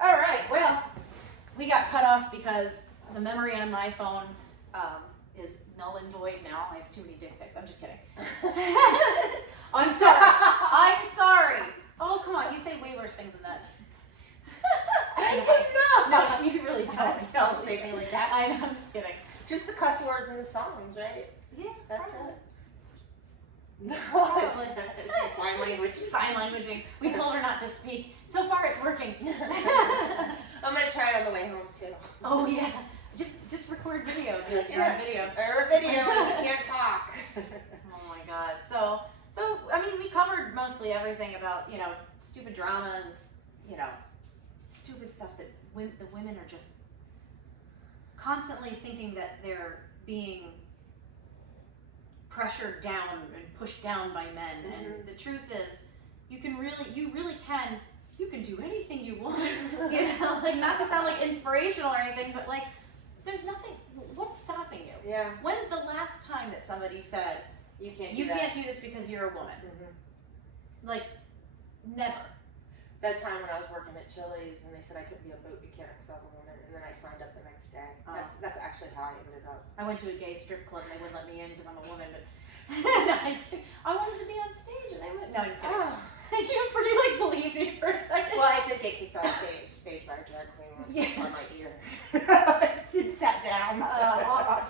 All right, well, we got cut off because the memory on my phone is null and void now. I have too many dick pics. I'm just kidding. I'm sorry. I'm sorry. Oh, come on. You say way worse things than that. I didn't know. No, you really don't. I don't say anything like that. I know, I'm just kidding. Just the cuss words in the songs, right? Yeah, That's probably. it. No, Sign language. Sign languaging. We told her not to speak. So far, it's working. I'm gonna try it on the way home too. Oh yeah. Just record video. You're on video. Or a video when you can't talk. Oh my God. So I mean, we covered mostly everything about, you know, stupid drama and, you know, stupid stuff that the women are just constantly thinking that they're being pressured down and pushed down by men. Mm-hmm. And the truth is, you can do anything you want. You know, like, not to sound like inspirational or anything, but like, there's nothing. What's stopping you? Yeah. When's the last time that somebody said You can't do this because you're a woman? Mm-hmm. Like, never. That time when I was working at Chili's and they said I couldn't be a boat mechanic because I was a woman, and then I signed up the next day. That's actually how I ended up. I went to a gay strip club and they wouldn't let me in because I'm a woman, but I wanted to be on stage and they wouldn't. No, I'm just kidding. Oh. You pretty like believed me for a second. Well, I did get kicked off stage by a drag queen once on my ear. It sat down.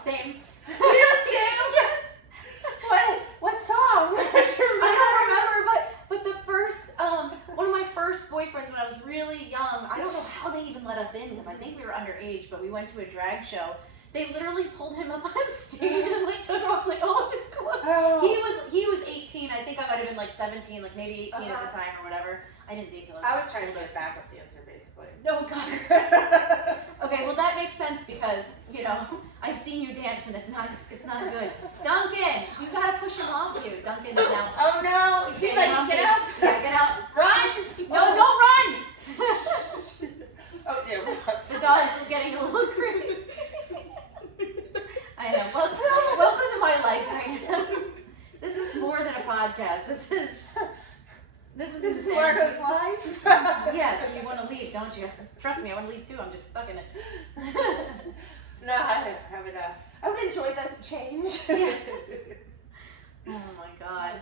Same. Yes. What song? I don't remember, but the first one of my first boyfriends when I was really young, I don't know how they even let us in because I think we were underage, but we went to a drag show. They literally pulled him up on stage and like took off like all of his clothes. Oh. He was 18. I think I might have been like 17, like maybe 18 at the time or whatever. I didn't date till I was trying to get a backup dancer basically. No, God. Okay, well that makes sense because, you know, I've seen you dance and it's not good. Duncan, you gotta push him off you. Duncan is now. Oh no! See, buddy, get out! Yeah, get out. Run! No, don't run! Oh dear. The dog is getting a little crazy. I know. Welcome to my life right now. This is more than a podcast. This is Marco's life. Yeah, you want to leave, don't you? Trust me, I want to leave too. I'm just stuck in it. No, I would enjoy that change. Yeah. Oh my God.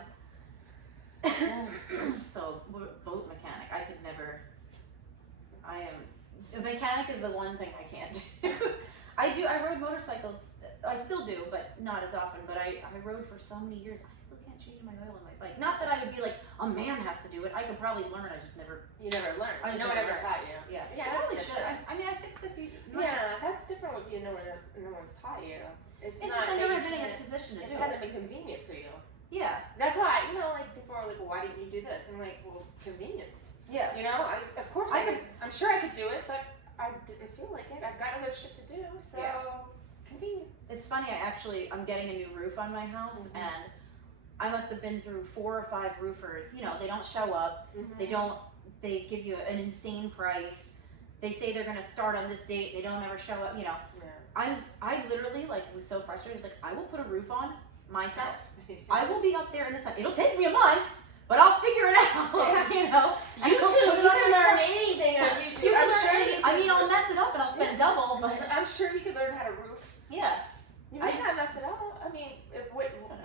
So, boat mechanic. I could never. A mechanic is the one thing I can't do. I rode motorcycles. I still do, but not as often. But I rode for so many years. I still can't change my oil in my bike. Not that I would be like, a man has to do it. I could probably learn. I just never. You never learned. No one ever taught you. Yeah. Yeah, I that's probably should. different. I mean, I fixed it. Yeah, that's different with you. No one's taught you. It's just I've never been in a position to It do just hasn't been convenient for you. Yeah. That's why, like people are like, well, why didn't you do this? I'm like, well, convenience. Yeah. Of course I could. I'm sure I could do it, but I didn't feel like it. I've got other shit to do, so convenience. It's funny. I'm getting a new roof on my house, and I must have been through 4 or 5 roofers. You know, they don't show up. They give you an insane price. They say they're going to start on this date. They don't ever show up. You know, I literally was so frustrated. I was like, I will put a roof on myself. I will be up there in the sun. It'll take me a month, but I'll figure it out. Yeah. You know, YouTube. You can learn anything on YouTube. I'll mess it up and I'll spend double, but I'm sure you could learn how to roof. Yeah. You might not mess it up. I mean,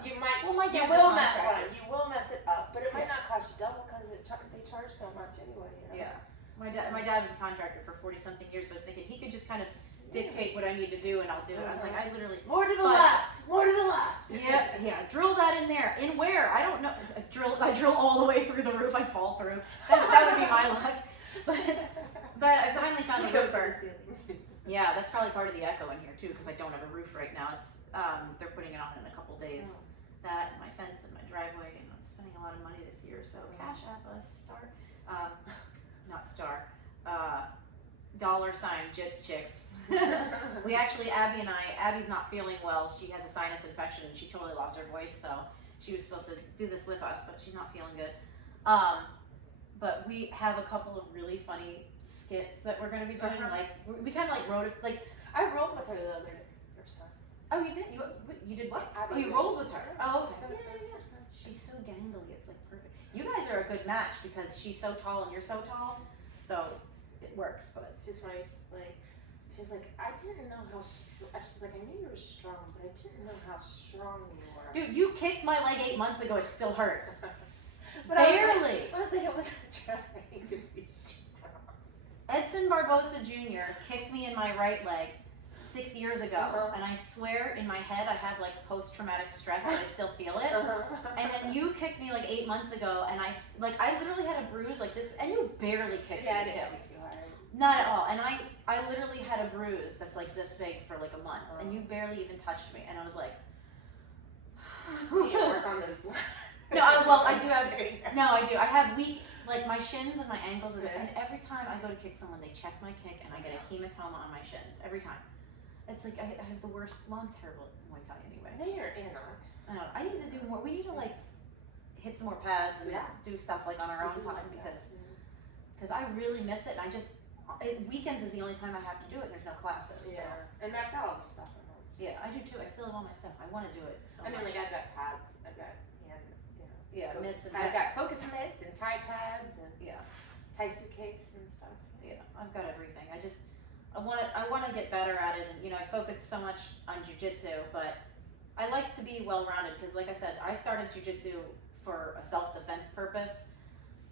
you might. Well, my dad's you will a contractor. You will mess it up, but it might not cost you double because they charge so much anyway. You know? Yeah. My dad was a contractor for 40-something years, so I was thinking he could just kind of dictate what I need to do, and I'll do it. I was like, I literally more to the left. Yeah. Drill that in there. In where? I don't know. I drill all the way through the roof. I fall through. That would be my luck. But I finally found a roofer. Yeah, that's probably part of the echo in here too, because I don't have a roof right now. It's they're putting it on in a couple days. That and my fence and my driveway, and I'm spending a lot of money this year. So Cash App us $, Jits Chicks. We actually, Abby's not feeling well. She has a sinus infection and she totally lost her voice, so she was supposed to do this with us, but she's not feeling good. But we have a couple of really funny skits that we're going to be doing. Like, we kind of like wrote it, like. I rolled with her the other first time. Oh, you did? You did what? Abby Oh, you rolled with her. Oh, okay. Yeah. She's so gangly, it's like perfect. You guys are a good match because she's so tall and you're so tall. So it works, but. She's funny. She's like, I didn't know how strong. She's like, I knew you were strong, but I didn't know how strong you were. Dude, you kicked my leg 8 months ago. It still hurts. But Barely. I was like, I wasn't trying to be strong. Edson Barbosa Jr. kicked me in my right leg 6 years ago, and I swear in my head I have like post-traumatic stress and I still feel it. And then you kicked me like 8 months ago, and I literally had a bruise like this, and you barely kicked me too. Not at all. And I literally had a bruise that's like this big for like a month, and you barely even touched me, and I was like. You need to work on those. No, I do have. No, I do. I have weak, like my shins and my ankles are. And every time I go to kick someone, they check my kick, and I get a hematoma on my shins every time. It's like I have the worst. Well, I'm terrible at Muay Thai anyway. No, you're not. I know. I need to do more. We need to like hit some more pads and do stuff like on our own time because I really miss it. And I just weekends is the only time I have to do it. There's no classes. Yeah, so. And I've got all the stuff at home. Yeah, I do too. I still have all my stuff. I want to do it. So I mean, much. like I've got pads. I've got mitts and I've got focus mitts and Thai pads and Thai suitcase and stuff. Yeah, I've got everything. I want to get better at it, and I focus so much on jujitsu, but I like to be well-rounded because, like I said, I started jujitsu for a self-defense purpose,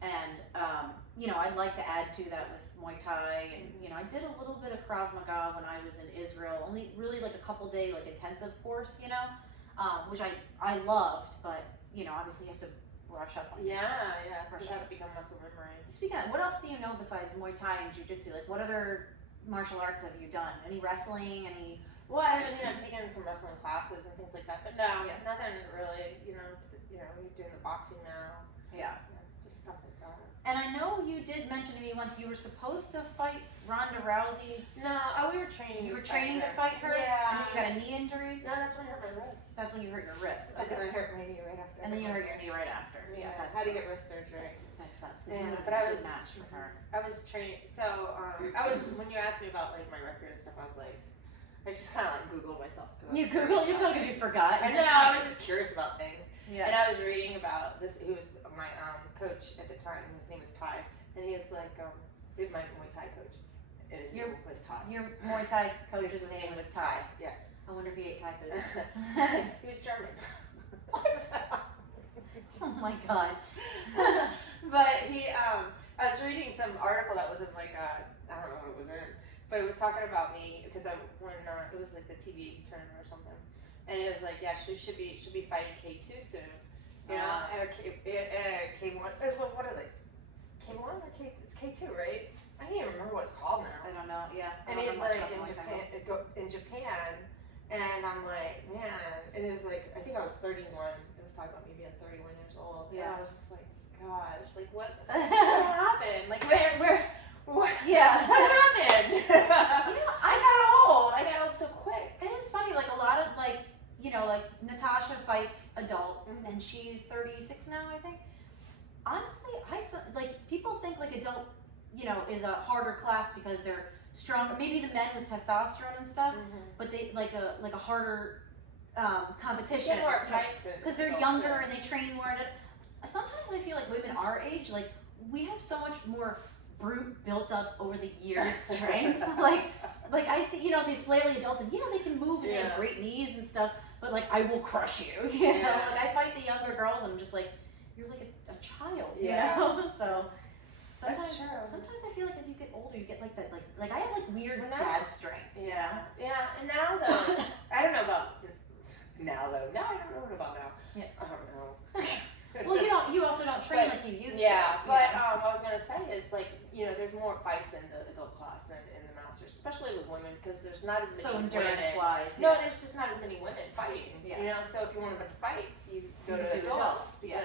and I'd like to add to that with Muay Thai, and I did a little bit of Krav Maga when I was in Israel, only really like a couple day like intensive course, which I loved, but obviously you have to brush up on. Yeah, because that's become muscle memory. Speaking of, what else do you know besides Muay Thai and Jiu-Jitsu? Like, what other martial arts have you done? Any wrestling? Any? Well, I've taken some wrestling classes and things like that, but no, nothing really. You're doing the boxing now. Yeah. Just stuff like that. And I know you did mention to me once you were supposed to fight Ronda Rousey. No, we were training. You were training to fight her? Yeah. And then you got a knee injury? No, that's when I hurt my wrist. That's when you hurt your wrist. Okay. And then I hurt my knee right after. And then you hurt your knee right after. Yeah. Had to get wrist surgery. That sucks. Yeah, but I was match for her. I was training. So when you asked me about like my record and stuff, I just kind of like Googled myself. You Googled yourself because you forgot. I know. I was just curious about things. Yeah. And I was reading about this. Who was my coach at the time? His name is Ty, and he is like my Muay Thai coach. His name was Ty. Your Muay Thai coach's name was Ty. Yes. I wonder if he ate Thai food. He was German. What? Oh my god. But I was reading some article that was in like I don't know what it was in, but it was talking about me because when it was like the TV tournament or something, and it was like she should be fighting K2 soon, or K1. What is it? K1 or K? It's K2, right? I can't even remember what it's called now. I don't know. Yeah. And he's like in Japan, and I'm like, man, and it was like I think I was 31. It was talking about me being 31 years old. Yeah. And I was just like, gosh, like what happened? Like where? What? Yeah. What happened? I got old. I got old so quick. It is funny, like a lot of like Natasha fights adult, and she's 36 now, I think. Honestly, people think like adult, is a harder class because they're stronger. Maybe the men with testosterone and stuff, but they like a harder competition. Get more fights because they're younger and they train more. And sometimes I feel like women our age, like we have so much more brute built up over the years strength. like I see, the flaily adults, and they can move and they have great knees and stuff, but like I will crush you. You know, and I fight the younger girls, and I'm just like, you're like a child, you know. So sometimes I feel like as you get older, you get like that, like I have like weird dad strength. Yeah. And now though, I don't know about now though. Now I don't know about now. Yeah. I don't know. Well, you also don't train like you used to. Yeah, but what I was gonna say is like there's more fights in the adult class than in the masters, especially with women, because there's not as many. So endurance wise. No, there's just not as many women fighting. Yeah. So if you want a bunch of fights, you go to do adults because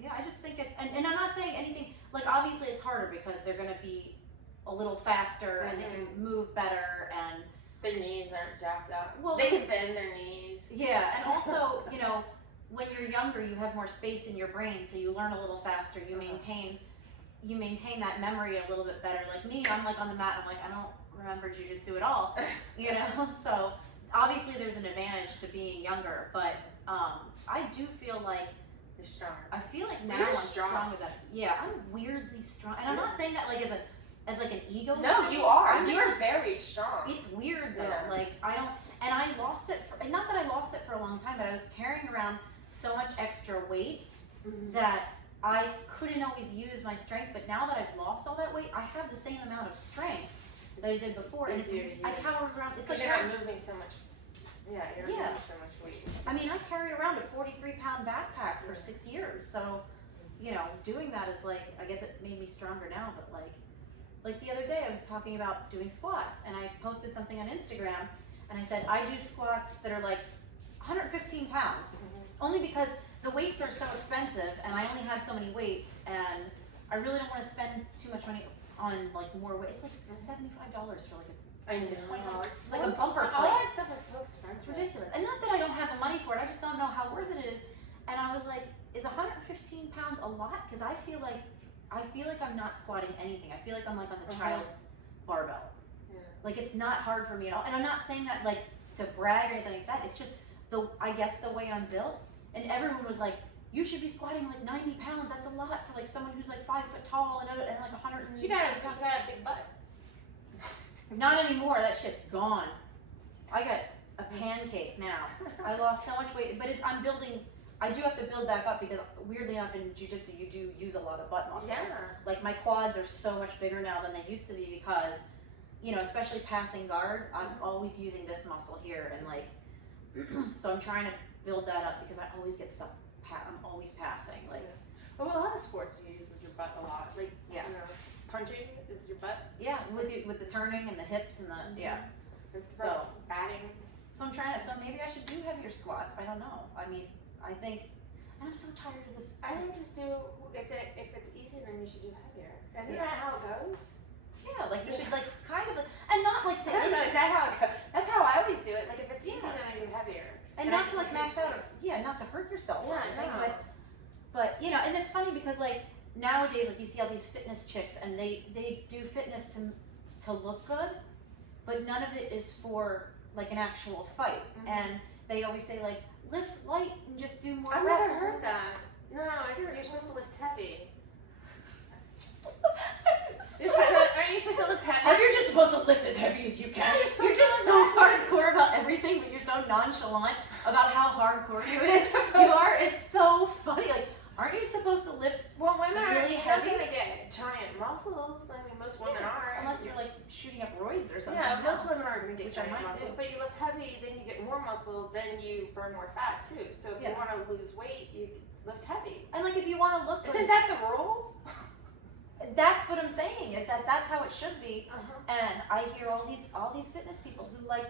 Yeah, I just think it's and I'm not saying anything like obviously it's harder because they're gonna be a little faster and they can move better and their knees aren't jacked up. Well, they can bend their knees. Yeah, and also when you're younger, you have more space in your brain, so you learn a little faster. You maintain that memory a little bit better. Like me, I'm like on the mat. I'm like I don't remember jujitsu at all. So obviously there's an advantage to being younger, but I do feel like You're stronger. I feel like now You're I'm strong. stronger than, yeah, I'm weirdly strong. And I'm not saying that like as like an ego No, thing. you are. I'm just You're like, very strong. it's weird though. Yeah. Like I don't, and I lost it, not that I lost it for a long time, but I was carrying around so much extra weight that I couldn't always use my strength. But now that I've lost all that weight, I have the same amount of strength that I did before. And I covered around, it's like you're not moving so much. Yeah, you're not moving so much weight. I mean, I carried around a 43-pound backpack for 6 years. So, you know, doing that is like, I guess it made me stronger now, but like the other day I was talking about doing squats and I posted something on Instagram and I said, I do squats that are like 115 pounds, only because the weights are so expensive and I only have so many weights and I really don't want to spend too much money on like more weight. It's like $75 for like I know. It's like a bumper All plate. that stuff is so expensive. It's ridiculous. And not that I don't have the money for it, I just don't know how worth it is. And I was like, is 115 pounds a lot? Because I feel like I'm not squatting anything. I feel like I'm like on the child's barbell. Yeah. Like it's not hard for me at all. And I'm not saying that like to brag or anything like that. It's just I guess the way I'm built. And everyone was like, you should be squatting like 90 pounds. That's a lot for like someone who's like 5 foot tall and like 100. You got a big butt. Not anymore. That shit's gone. I got a pancake now. I lost so much weight, but I'm building. I do have to build back up because weirdly enough in jiu-jitsu you do use a lot of butt muscle. Yeah. Like my quads are so much bigger now than they used to be because, you know, especially passing guard, I'm always using this muscle here and like, so I'm trying to build that up because I always get stuck. I'm always passing. Like, well, a lot of sports you use your butt a lot. Like, you know, punching is your butt. Yeah, with the turning and the hips and the So batting. So I'm trying to. So maybe I should do heavier squats. I don't know. I mean, I think, and I'm so tired of this. I think just do if it's easy, then you should do heavier. Isn't that how it goes? Yeah, like you should like kind of, and not like to. I don't know. Is that how it goes? That's how I always do it. Like if it's easy, then I do heavier. And not to like max out. Not to hurt yourself. Yeah, or anything, no. But you know, and it's funny because like nowadays, like you see all these fitness chicks, and they do fitness to look good, but none of it is for like an actual fight. And they always say like lift light and just do more I've reps. never heard that. No, you're supposed to lift heavy. Are you supposed to lift heavy? Or you're just supposed to lift as heavy as you can. You're just so hardcore about everything, but you're so nonchalant about how hardcore you are. It's so funny. Like, aren't you supposed to lift women really are heavy? Not gonna get giant muscles. I mean, most women are. Unless you're like shooting up roids or something. Yeah, most women aren't gonna get Which I giant might muscles. do. But you lift heavy, then you get more muscle, then you burn more fat too. So if you want to lose weight, you lift heavy. And like if you want to look, isn't that the rule? That's what I'm saying. Is that's how it should be. And I hear all these fitness people who like,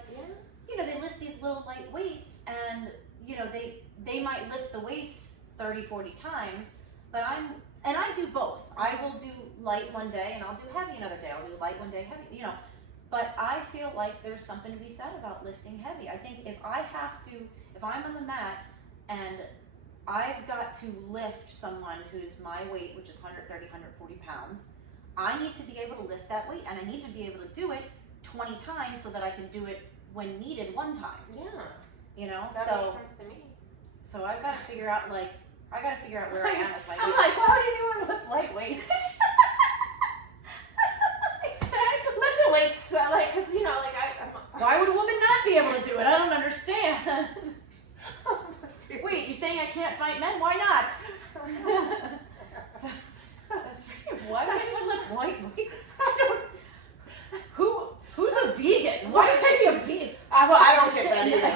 you know, they lift these little light weights, and you know they might lift the weights 30, 40 times, but I do both. I will do light one day and I'll do heavy another day. I'll do light one day, heavy, you know. But I feel like there's something to be said about lifting heavy. I think if I'm on the mat and I've got to lift someone who's my weight, which is 130, 140 pounds, I need to be able to lift that weight, and I need to be able to do it 20 times so that I can do it when needed one time. Yeah. You know? That makes sense to me. So I've got to figure out where I am with my weight. I'm like, why would anyone lift light weights? Exactly. Lift the weights, like, cause you know, like Why would a woman not be able to do it? I don't understand. Wait, you saying I can't fight men? Why not? Why would anyone lift light weights? Who's a vegan? Why would they be a vegan? Well, I don't get that either.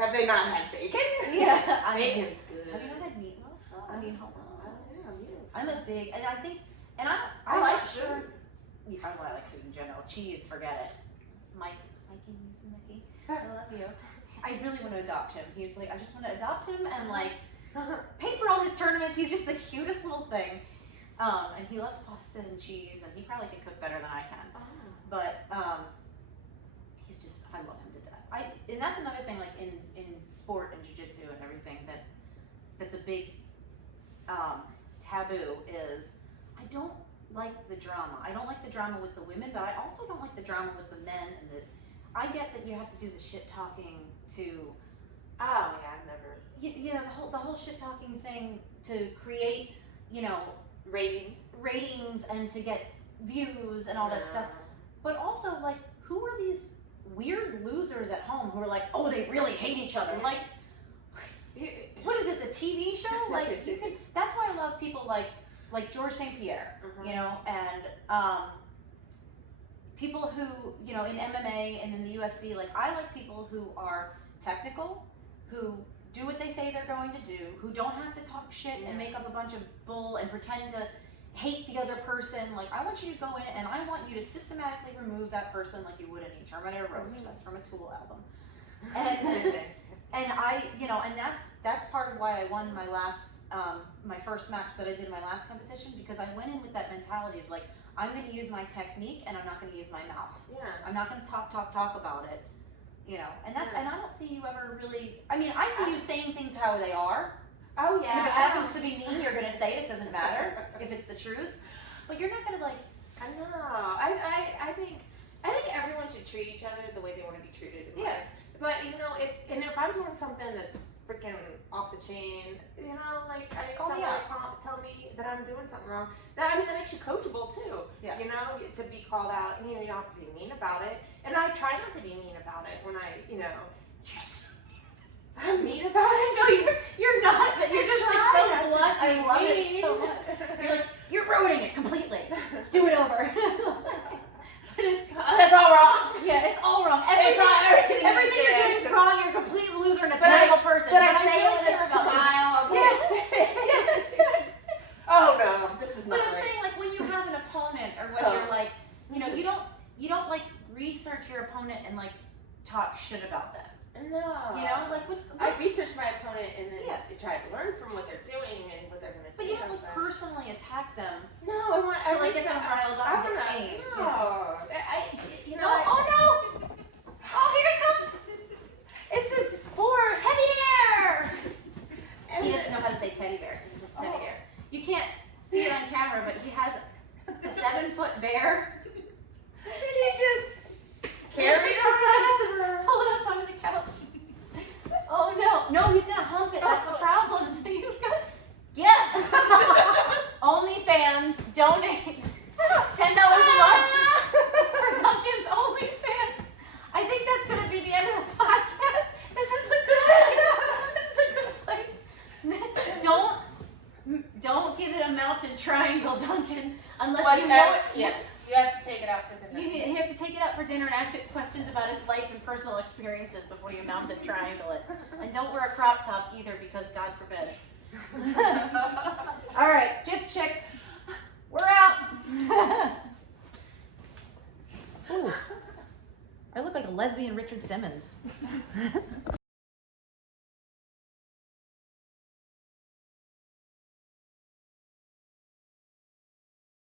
Have they not had bacon? Yeah, bacon's good. Have you not had meatloaf? I mean, hold on. Yeah, I'm a big, and I think, and I like food. Yeah, I like food in general. Cheese, forget it. Mikey, Mickey, I love you. I really want to adopt him. He's like, I just want to adopt him and like pay for all his tournaments. He's just the cutest little thing. And he loves pasta and cheese, and he probably can cook better than I can. But he's just, I love him to death. And that's another thing, like in sport and jiu-jitsu and everything, that's a big taboo is I don't like the drama. I don't like the drama with the women, but I also don't like the drama with the men. I get that you have to do the shit talking to Oh yeah, I've never. You know, the whole shit talking thing to create, you know, Ratings and to get views and all that stuff. But also, like, who are these weird losers at home who are like, oh, they really hate each other? Like, what is this, a TV show? Like, you can. That's why I love people like George St. Pierre, you know, and people who, you know, in MMA and in the UFC. Like, I like people who are technical, who do what they say they're going to do, who don't have to talk shit and make up a bunch of bull and pretend to hate the other person. Like, I want you to go in and I want you to systematically remove that person like you would any Terminator Roach. That's from a Tool album. And I, you know, and that's part of why I won my last, my first match that I did in my last competition, because I went in with that mentality of like, I'm going to use my technique and I'm not going to use my mouth. Yeah. I'm not going to talk about it. You know, and that's, and I don't see you ever really, I mean, I see you saying things how they are. Oh yeah. And if it happens to be mean, you're gonna say it, it doesn't matter if it's the truth. But you're not gonna like, I know. I think everyone should treat each other the way they want to be treated in life. But you know, if I'm doing something that's freaking off the chain, you know, like tell me that I'm doing something wrong. That makes you coachable too. Yeah. You know, to be called out, and you know, you don't have to be mean about it. And I try not to be mean about it when I, you know, you're so I'm mean about it. No, you're not. But you're just like so blunt. I love it so much. You're like, you're ruining it completely. Do it over. But it's that's all wrong. Yeah, it's all wrong. Everything you're doing is wrong. You're a complete loser and a terrible person. But I say it with a smile. Oh no, this is not But I'm right. saying, like, when you have an opponent, or when you're like, you know, you don't like research your opponent and like talk shit about them. No. You know, like I researched my opponent and then Yeah. try to learn from what they're doing and what they're gonna do. But you don't like personally attack them. No, I want to like get them riled up and get paid. No, you know. Oh no! Oh, here it comes! It's a sport. Teddy bear! And He doesn't know how to say teddy bear, so he says teddy bear. You can't see it on camera, but he has a 7-foot bear. He just Carry carried it pull it up onto the couch. Oh no. No, he's gonna hump it. That's the problem. So you've got, OnlyFans, donate $10 a month for Duncan's OnlyFans. I think that's gonna be the end of the podcast. This is a good place. Don't give it a melted triangle, Duncan, unless you know it. Yes, you have to take it out for dinner. You have to take it out for dinner and ask it questions about its life and personal experiences before you mount and triangle it. And don't wear a crop top either, because God forbid. All right, Jits Chicks, we're out. Ooh, I look like a lesbian Richard Simmons.